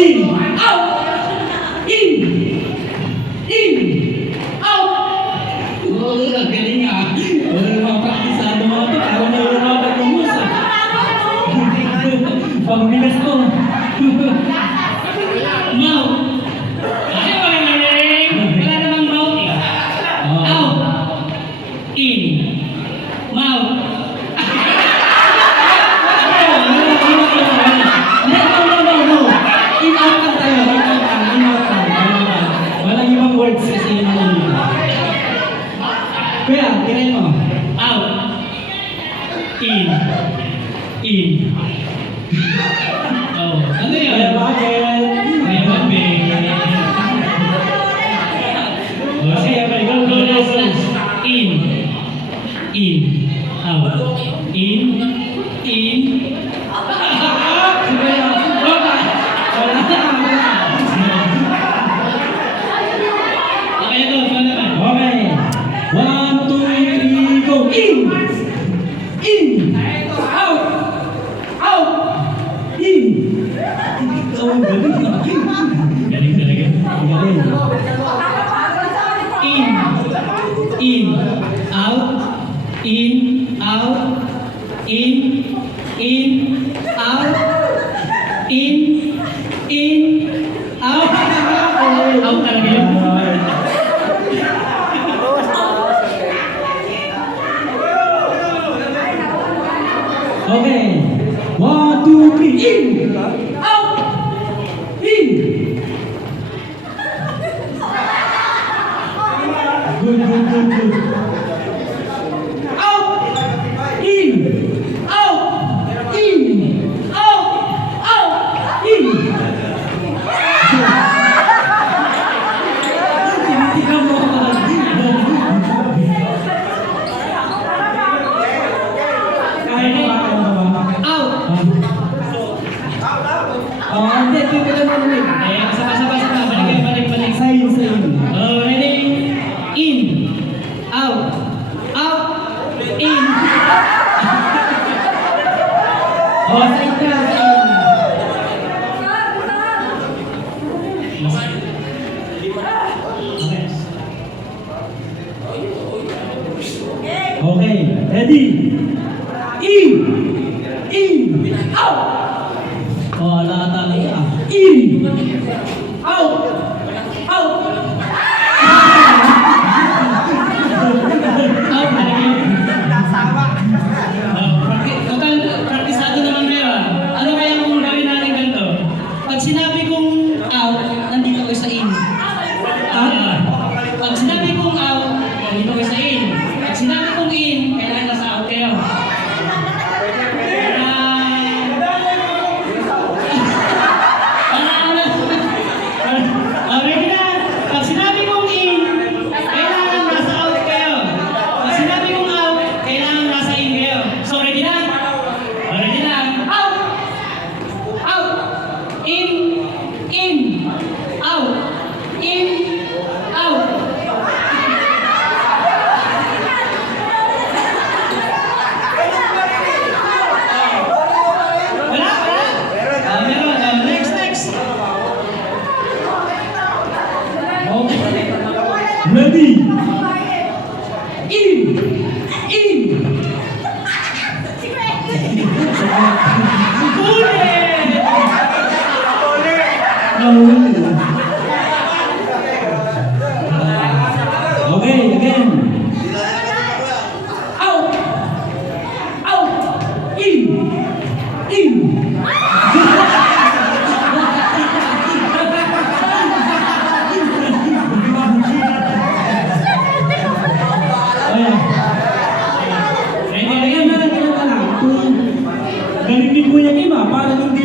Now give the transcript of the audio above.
In! Out! In! In! Out! Oo, ang galing ah. Mga praktisado mga ito. Parang nahihirapan mo mo sa... Pagbigas ko. Mouth. Ay, wala na rin. Wala namang mouth eh. Out. In. Mouth. No. In out lang tayo. In out lang. Walang ibang words kasi yun ang yun. Kuya, tirahin mo. Out. In. In. Oh, ano yun? Kaya bakit? Kaya bakit? Sige, okay, go. In. In. Out. In. In. Okay, go. Okay. 1, 2, 3, go. In. In. Out. Out. In. Oh, galing. Galing talaga. Galing. In. In. Out. In. Out. In. In. Out. In. In. Out. Out talaga yun. Okay. 1, 2, 3. In. Out. In. Good. Out. In. Out. In. Out. Out. In. Tinitignan mo ako. Kaya mo ba? Out. Hindi. Tinitignan mo ulit. Sabay. Balik. Sign. Oh, ready? In. Out. Out. In. Oh, sign ka. Okay, ready? In. Out. Oh, lata lang. In. Out. Out. Praktisado naman kayo ah. Ano kaya kung gawin natin ganito? Pag sinabi kong out, nandito ko sa in. Pag sinabi kong out, nandito ko sa in. Pag sinabi kong in, kailangan nasa out kayo. Ready na? Pag sinabi kong in, kailangan nasa out kayo. Pag sinabi kong out, kailangan nasa in kayo. So ready na? Ready na? Out! Out! In! Out! In! Out! Wala? Meron. Next. Okay. Ready? In! Okay, again. Out! In! Galing ni Kuya Kim ah, parang hindi